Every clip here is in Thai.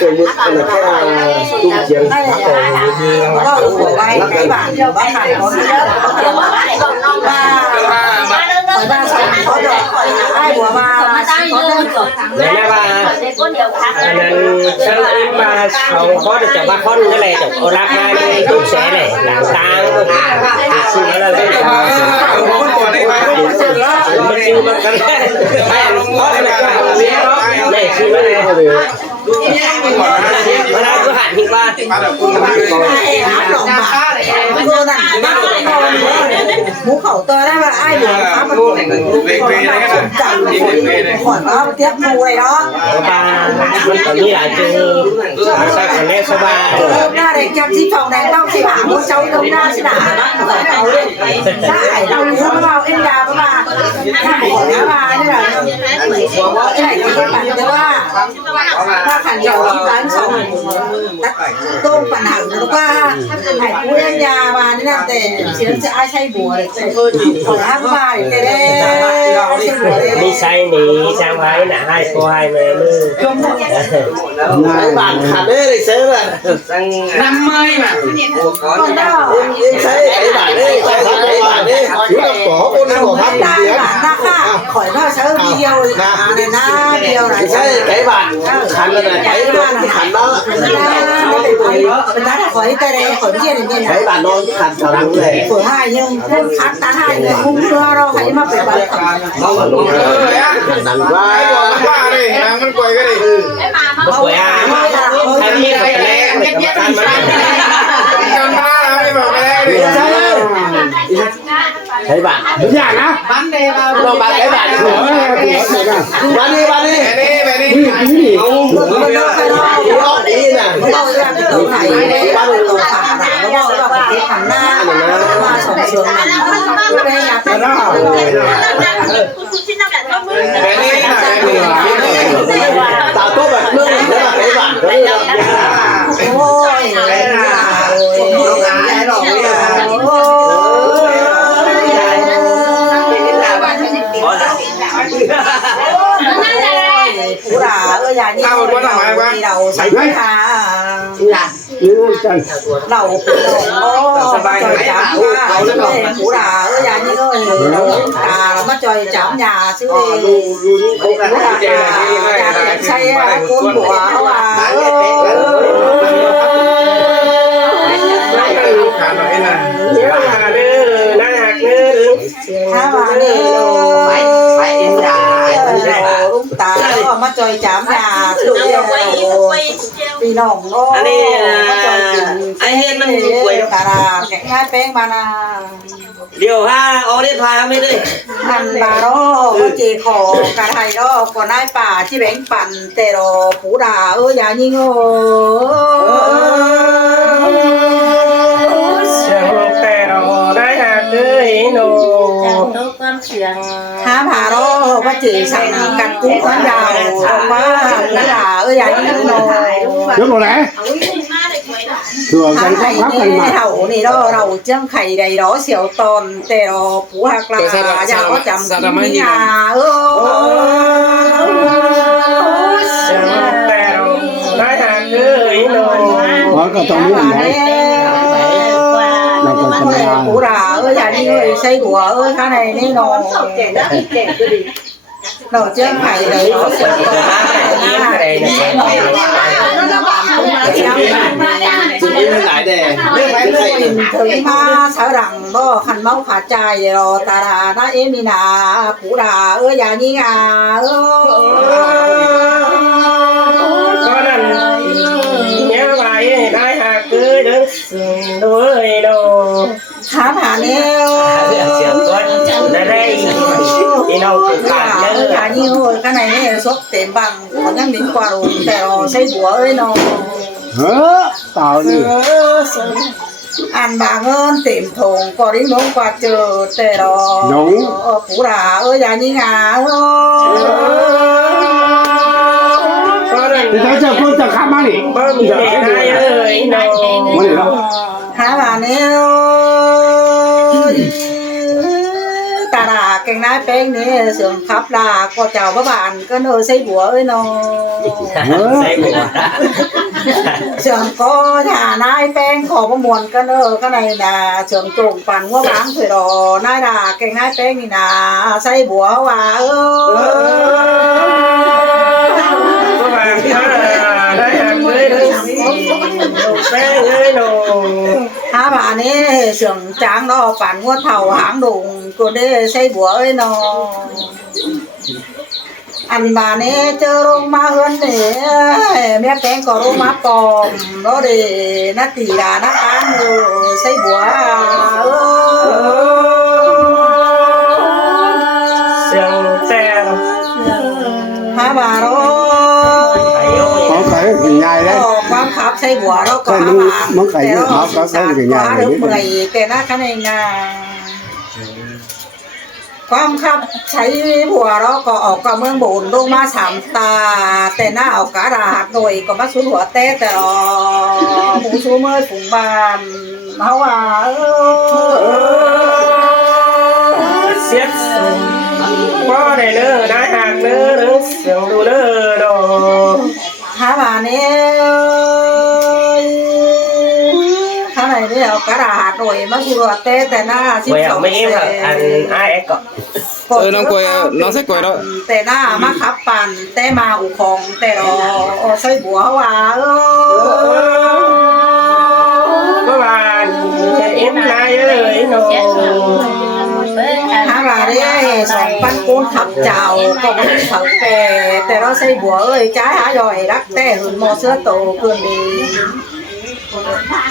cái một cái là cái tung chiến có của vay cái bản bác hẳn có ba có được ai của ba có đơn này là ba nên sau im ba sau có được cho ba con cái này cho ô lạc hai này cũng sẽ này làm tang xin nó là mình chưa mà cái này này xin nó này nó cứ hạn hình ba mũ khẩu tơ đấy mà ai được áp dụng khỏi nó tiếp thu này đó ba mình còn như là chứ sao còn nghe sao ba ra để chăm chỉ phòng này tao chỉ bảo một cháu đông ra sẽ đã sai đâu cũng vào em già với bà khỏi nó bà như là cái này cái bản đó ba khẳng dầu chỉ bán xong tôm phản hẳn nó qua hải cú em già bà nên là để chiến sẽ ai say bùa khỏi hát bà để đây đi say nè sang hai nè hai cô hai mẹ này bạn khả đấy thì sẽ là 50 mà còn đâu say cái bạn đấy cái bạn đấy chúng ta có con nào hát ta bạn khỏi nó sẽ video này na video này say cái bạn khăn là cái khăn đó mình đã là khỏi tay đây khỏi kia này cái bạn non khăn thằng đúng này của hai nhưng không khác ta hai người không đưa đâu hãy mà phải bán thằng vai qua điมันquay cái đi bất quệ hai mươi phải lẽ phải cầm cân con ba làm đi vào cái đi thấy bạn đúng nhỉ á bắn đi bao đâu bạn cái bạn bạn đi về đi đi nè tôi ra cái chỗ này ba đồ phả nó bao giờ cái thằng na mà sòng sướng này đây là cái đó tạo tốt bật lương đó là cái bạn đó ôi cú đà ơi già như đi đầu sạch hà đầu trời chạm cú đà ơi già như ơi đà nó trời chạm nhà chứ cú đà nhà xây cuốn của à phải im ra đúng ta mà trời chạm nhà vì nồng nó ai hết nó quậy cả là cái ngay bên mà na điều ha ở điện thoại không đi anh bà đó có chị khổ cả thầy đó còn ai bà chỉ bánhปั่น แต่ đồ phú đà ơi nhà như ngô há bà đó có chị sẵn cắt cũng khoan đào quá là ơi nhà như ngô đúng rồi đấy thường thằng cái thầy này hậu này đó đầu chân khẩy đầy đó xỉu tòn แต่ đồ phú hạc là nhà có chậm nhà có cái trong miếng đấy là còn còn củ đà ơi nhà đi ơi xây của ơi cái này nên nó đầu chân khẩy đấy nó xỉu lại để thử ma sợ rằng đó khăn máu khả trai rồi ta đà nó em đi nà củ đà ơi nhà như ngà có lần nhớ bài đại hạ cứ đứng đuôi đồ há bà nêu là đây thì đâu cũng phải nhớ là như hồi cái này này xuất tiền bằng có nhắc đến quà đồ tèo xây búa ấy nó tao đi ăn bà ơn tìm thùng có đến nông quà chờ tèo đúng phú đà ơi nhà như ngà thì thấy chưa con chẳng khác mà đi bơm hai ơi nó mới đâu há bà nêu ta đà cái nái bén này sườn khắp là có chào các bạn cái nơi xây bùa ơi nó ใส่หัว sườn có nhà nái bén có một muôn cái nơi cái này là sườn trộn bàn quá bán rồi đó nái là cái nái bén này là xây bùa hòa ơi ก็มาได้หักเลยเลยแป้งเลยโน há bà này sườn tráng đó bàn quá thầu hãng đụng cô đây xây bùa ơi nó anh bà này chơi rong ma hơn này mẹ bén có rong ma còm đó để nó tỉ là nó bán rồi xây bùa เสียงแซ่บ há bà đó có cái gì nhai đấy quan khắp xây bùa đó có Cái há nó- bà nó cái gì đó, có cái gì nhai có này được biết không? 10 cái nó cái này làความคับใช้หัวเราก็ออกกับเมืองบุญลงมาสามตาแต่หน้าเอากระดาษโดยก็มาสูญหัวแต่แต่หมูชูเมื่อฝูงบานเขาว่า เสียงสูงก็ได้เนื้อได้หักเนื้อเนื้อเสียงดูเนื้อโน หาว่าเนี่ยข้างในเนี่ยเอากระดาษโดยมาสูญหัวแต่หน้า ไว้เอาไม่เอ็มครับอันไอ้เอ็กก็ น้องกวยน้องใส่กวยแล้ว แต่หน้ามาขับปั่นแต่มาอุคองแต่ใส่บัวว่า ก็มาเอ็มนายเลยโน หาว่าได้สองปันกูนขับเจ้าก็ไม่ขับแต่เราใส่บัวเอ้ยtráiหาย่อยรักแต่หุ่นมอเสื้อโตเกินดี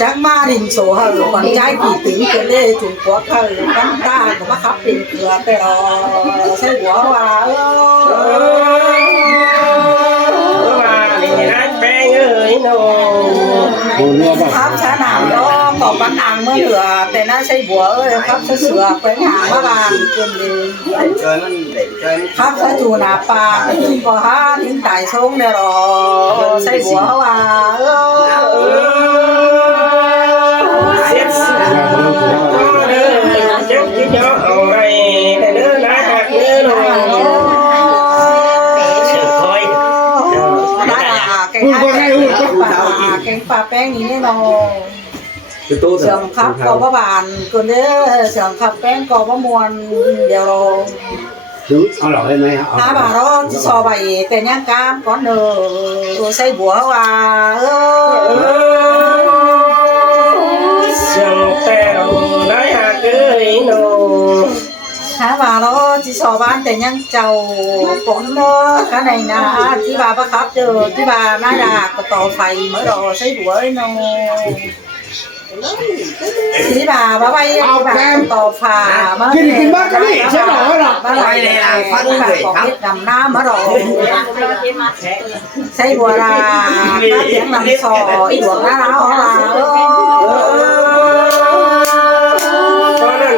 จักมาดินโซเฮาก่อนtráiกี่ติ๋งเกินได้จุ่มหัวเขาตั้งตาก็มาขับเป็นเกลือแต่เราใส่บัวว่า ก็มานี่ได้แป้งเลยโน Hồn nghe vậy ครับชาหนาวก็บอกปันอ่างเมื่อเหลือแต่น่าใช่บัวเอ้ยครับเสือเป็นหางมาบานเกินดีครับถ้าจูหนาปลาก็หาทิ้งไต่ทรงเนี่ยหรอใช่บัวว่า เสียงสูงก็เนื้อเจ็บที่เยอะเอาไรแต่เนื้อได้หักเนื้อโนเสียงคอย ได้แกงแกงปลาแป้งนี้แน่นอน cái tốt เสือครับก็ประบานคนเด้อเสือครับแป้งก็ประมวลเดี๋ยวเรา đúngเอาหล่อlên này หาบาร้อนชอใบแต่ยังกามก้อนเนอใส่บัวว่าเสียงแต่ได้หักเลยโน หาบาร้อนที่ชอบ้านแต่ยังเจ้าก้อนเนอข้างในนะที่บาประคับเจอที่บาหน้าดาก็ต่อไฟเมื่อรอใส่บัวไอ้นอที่บาบ้าใบต่อผ่ามา Kinh bác cái gì sẽ đỏ rồi มาไหลฟันแบบของเม็ดดำน้ำมารอใส่บัวลาเสียงลำซออีหลวงน้าร้าวลา ก็นั่น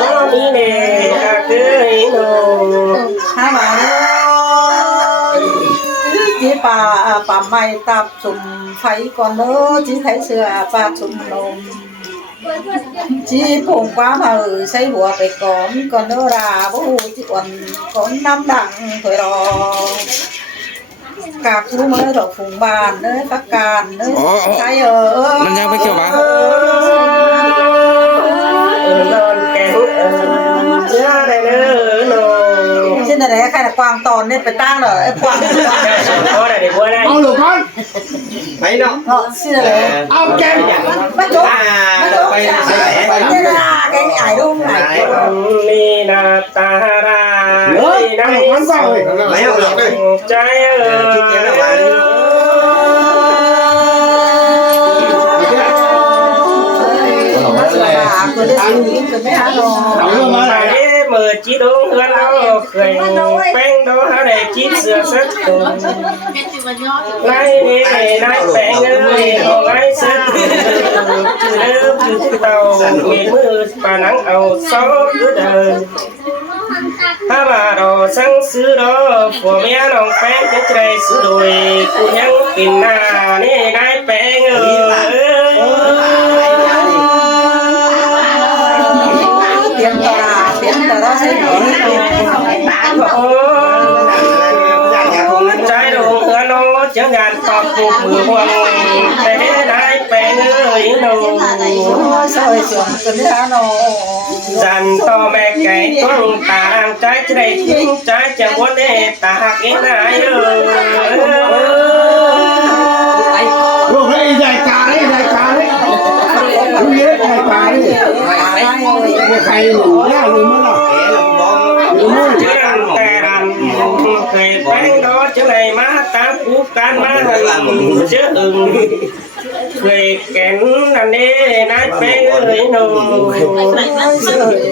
ก็มีเน่หักเลยโน ฮามาที่ป่าไม้ตับสุ่มไฟก่อนเนื้อที่ไทยเสือปลาสุ่มนมที่ผงฟ้าเผยใส่หัวไปก่อนเนื้อราบูที่อ่อนก่อนน้ำดังถอยรอกาบรู้เมื่อดอกฝุงบานเนื้อพักการเนื้อใช่มันยังไปเกี่ยวปะ นอนแกงเนื้อได้เนื้อโน trên này này khai là quang tòn nên phải tang rồi em quang ก็ได้เดี๋ยวได้ เอาหลูกcon mấy nó họ xin là đấy เอาแกม bắt chốt đây là cái nhảy đúng này ลีนาตาราลีนาใจใจtôi đi xin ý tôi mới hát rồi มือจีดงเฮือนเราเคยแป้งโดนเขาได้จีเสือสักตัวไล่ไล่แป้งเลยเอาไล่สักจืดเริ่มจืดเตามีมือปานังเอาซอสเดินถ้ามาเราสั่งซื้อเราผัวเมียน้องแป้งจะใจซื้อโดยกูยังกินหน้านี่ได้แป้งtiếng tờ ra ใช่ไหม โอ้ใจดวงเหือโนจังงานตอบปลุกมือห่วงแต่ได้แปลงเอ้ยโน สวยสวยกันนะโน จันต่อแม่ไก่ต้องตามใจจะได้ทิ้งใจจะวนได้ตาหักอีนายเออ ลูกให้ใหญ่กาเลยใหญ่กาเลยลูกเยอะใหญ่กาเลยไม่ใครหนูย่าลืมมั้งหรอลืมมั้ง จังแต่รำเคยแป้งดอจะไหนมาตามกูกันมาเชื่ออึงเคยแก่นนั่นนี่นายแป้งเอ้ยโน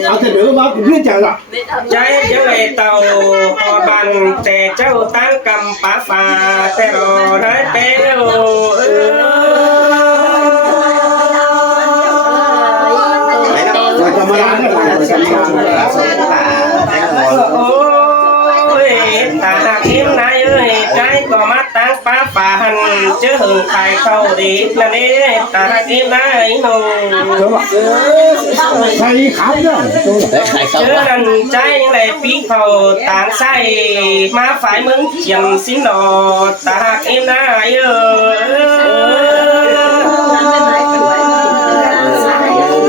เอาแต่เดี๋ยวมาเพื่อนจังละ ใจจะไหนเต่าพอบันแต่เจ้าตั้งกำป่าฝ่าแต่รอได้แป้งโอ้ เราจะมาล้างเราจะมาล้าง โอ้ยตาหักเอ็มนายเอ้ยใจก็มาตั้งป้าป่าหันเจอหึงไข่เข้าดีนั่นเองตาหักเอ็มนายโน ใครขายเนี่ย เจอนั่นใจยังไงปีเขาต่างใส่มาฝ่ายมึงเจียมสินดอตาหักเอ็มนายเอ้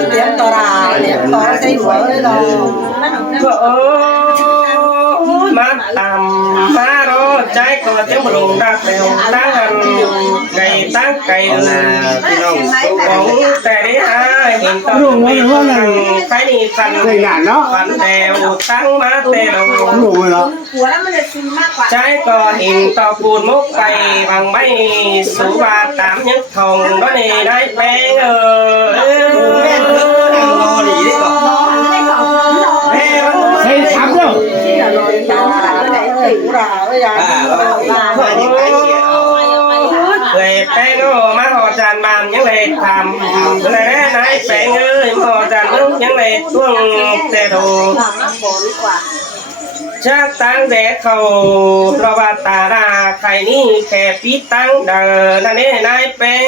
เลี้ยงต่อราเลี้ยงต่อใส่หัวเลยเรา ก็มาตามมารอใจก็จะบลงรักแล้วตั้งตั้งไก่พี่น้องของแต่ได้หาเห็นตอนไม่ทันใครนี่ฟัน ในงานเนาะ ฟันแตวตั้งมาแต่เรา หนูเหรอ หัวแล้วมันจะซึมมากกว่า ใจก็เห็นต่อปูนมุกไปบางไม่สูบาตามยักทองđó nàyได้แป้งใครทำเนี่ย ที่เราลอยตาไหนหูราเวลา เคยแป้งมาห่อจานบานยังเลยทำเลยได้แป้งเอ้ยห่อจานมึงยังเลยท่วงแต่โดชักตั้งแต่เขาเราว่าตาดาใครนี่แค่ปีตั้งเดินนั่นนี่นายแป้ง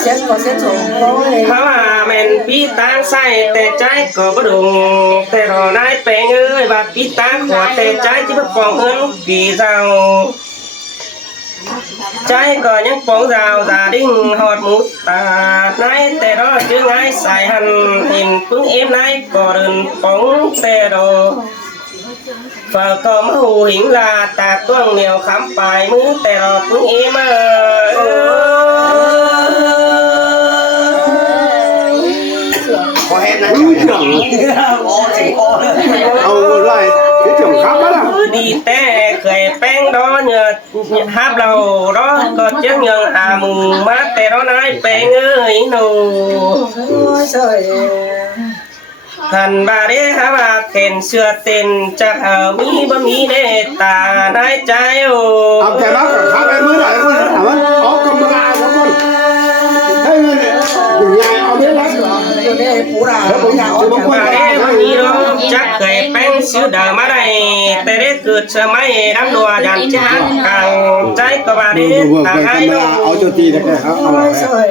เช็ดก็เช็ดส่งโอ้ย เพราะว่าแม่นปีตั้งใส่แต่ใจก็บ่ดุงแต่รอนายแป้งเอ้ยว่าปีตั้งขอแต่ใจที่บ่ฟองเอิ้นปีเจ้าใจก็ยังปองราวตาดิ้งหอดมุดตาในแต่รอจึงไงใส่หันเห็นปึ้งเอ็มในก็เดินปองแต่รอฝากก็มาหูหิงลาตาต้วงเหนียวคำปลายมือแต่รอปึ้งเอ็มพอเห็นนะ เอาไรที่จงครับมาละ ดีแต่เคยแป้งดอเนี่ยฮับเราดอก็เจ้าเงินหามึงมาแต่รอนายแป้งเอ้ยหนู สวย หันบาเดฮาบาเข็นเสื้อเต้นจะหามีบ่มีเนตาได้ใจโอ้ เอาแต่บ้ากับข้าไปมือหน่อยมือถามว่าออกกำลังกายครับคนให้เงินเนี่ยยายเอาเรื่องนั้นเหรอ ตัวนี้หูรา แล้วผมอยากจะบอก บา ว่า เดวันนี้เราจักเคยแป้งซื้อเดิมมาได้แต่ได้เกิดสมัยน้ำดัวยันจักกลางใจก็บาเด ดู ตา เป็น ให้ กำลังเอาโจตีแต่แค่เขาเอาอะไร สวย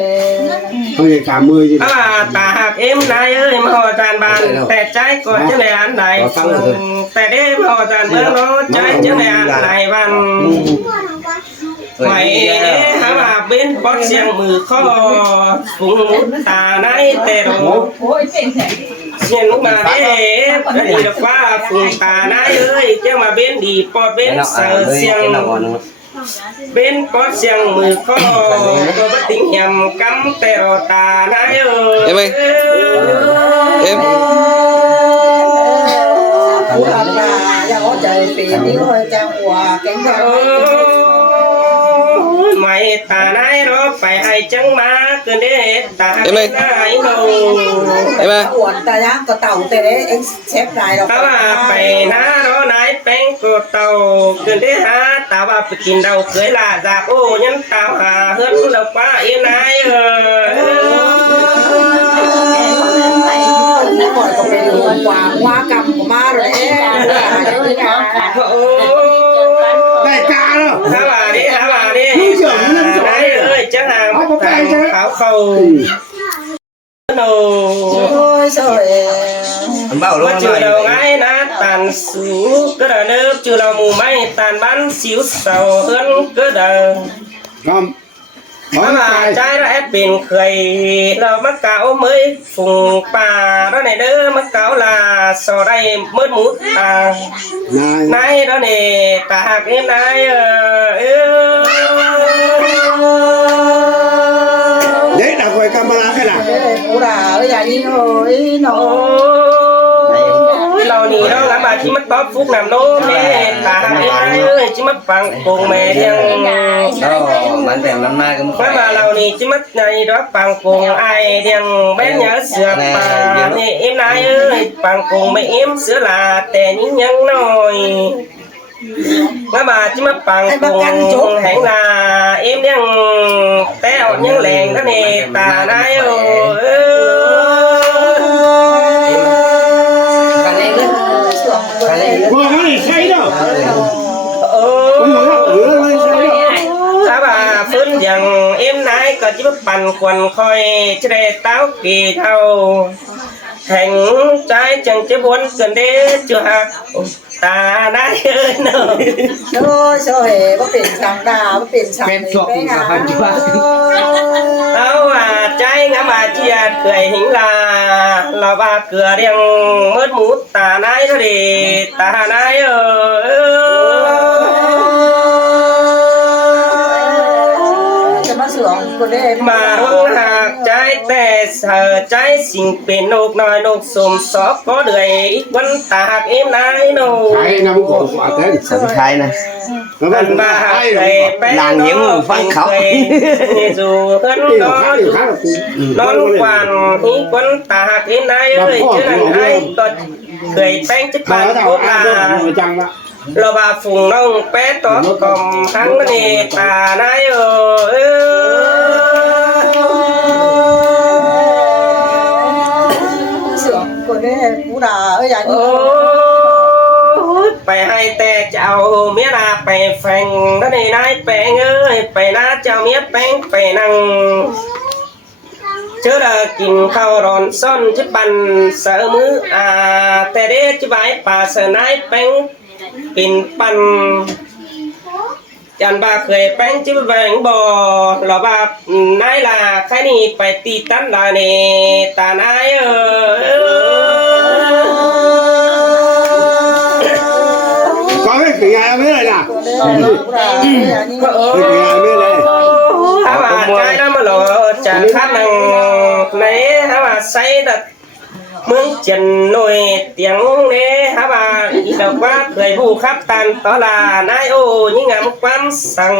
เขาเห็นขามืออยู่ ตาหักเอ็มนายเอ้ยมาหอจานบานแต่ใจก็จะในอันใดแต่ได้มาหอจานเมืองโน้ใจจะในอันใดวัน ไม่หาว่าเป็นปอดเสียงมือข้อฝุ่งตาในแต่โดเสียงมาเด้ก็ดีดว่าฝุ่งตาในเอ้ยเจ้ามาเป็นดีปอดเป็นเสียงเป็นปอดเสียงมือข้อก็บ่ติงยำกำแต่ตาในเอ้ย em หูราอย่าเอาใจปีนี้ก็จะหัวแข็งแรง ไม่ตาในรถไปให้จังมาเกินเด็ดตาในโน em ơi อ้วนตาย่างก็เต่าแต่เอ็งเชฟนายเรา ตาว่าไปนะรอนายแป้งก็เต่าเกินได้หาตาว่าไปกินเราเคยลาจากโอ้ยันตาหาเฮือนเราป้าเอ็นนายก่อนก็เป็นวางว่ากรรมมาเลย โอ้ ได้กาแล้ว ฮาว่าดินายเอ้ยจะหา เอาไปแปะ khảo khâu nô ôi trời mất chưa đầu gái nát tàn xú cứ đờ nếp chưa đầu mù may tàn bắn xíu sầu hơn cứ đờ ครับ mà trái đó ép biển khơi là mắc cáo mới phùng bà đó này đỡ mắc cáo là sò đây mất mút à นาย nay đó này tạc em nay เด็กดักไว้กำมะลาขนาด cú đà bây giờ đi rồi nó lâu nì đó là bà chỉ mất bóp phút nằm nô mẹ tạc em nay ơi chỉ mất bằng cùng mẹ điên bạn bè năm nay cũng mấy bà lâu nì chỉ mất này đó bằng cùng ai điên bé nhớ sửa bà nè em nay ơi bằng cùng mẹ em sửa là tè những nhân rồi mấy bà chỉ mất bằng cùng hẹn là em đang teo những lèn đó nè tà nay ơi ว่าไม่ใช่เนาะ ơ มันบอกว่าไม่ใช่เนาะ ถ้าบ่าฟื้นอย่างเอ็มนายก็จะมาปั่นควันคอยจะได้เต้ากี่เท่าแห่งใจจังจะบวนกันเด้จูหักตาได้เอ้ยเนาะ ôi trời có biển sàng đà có biển sàng Quen thuộc cái mà ngà không chịu ăn. เอาว่าใจงามว่าเจียดเคยหิงลาเราว่าเกลือเรียงมืดมูตาได้เท่าดีตาได้จะมาสวมคนได้ มาร่วงหากใจแต่เสือใจสิ่งเป็นนกน้อยนกสมสอบก็เดือยอีกวันตากเอ็มนายโน ใครนำของฝากกัน sẵn khai này แล้วก็ อันบา ใคร เคยแป้ง nàng những văn khóc dù hơn ที่อยู่ đó ข้างอยู่ข้างกู นอนกวนฮีกวนตากเอ็มนายเอ้ยเจ้านั่นไอ้ตดเคยแป้งจะ มา ปั่น แล้ว พวก อา ลา ดูจังละ เราบาฝุ่งน้องแป๊ะตอกกลมทั้งนี้ตานายเอ้ย sửaคนได้cú đà bây giờ โอ้ไปให้แต่เจ้าเมียนาไปแฝงนั่นนี่นายแปงเอ้ยไปนาเจ้าเมียแปงไปนั่งเจอเด้อกินข้าวร้อนซ่อนชิบันเสือมือแต่เด็กจิบายป่าเสือนายแปงกินปันจันบาเคยแป้งจิบแบงบ่เราบานายล่ะใครนี่ไปตีตั้นลาเนตานายก็ไม่เป็นไงไม่เลยนะ cú đà bây giờ đi เป็นไงไม่เลย ถ้าว่าใจน้ำมันหล่อจะคัดนังไหนถ้าว่าใส่ดัดเมืองเจนหน่วยเตียงเน่ถ้าว่าอีดอกว่าเคยผู้ครับตันต่อลานายโอ้ยิ่งงามความสั่ง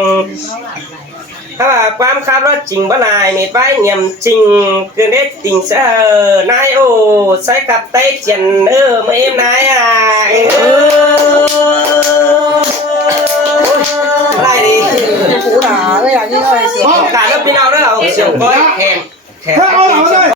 ถ้าว่าความครับแล้วจริงบ่นายมีไว้เงียมจริงคือเด็กจริงเสอนายโอ้ใส่กับเต้เจนเมื่อเอ็มนายไรดี cú đà bây giờ đi rồi sửa การรับพี่น้องแล้วเสียงก้อยแข่ง ถ้าเอาเราเลย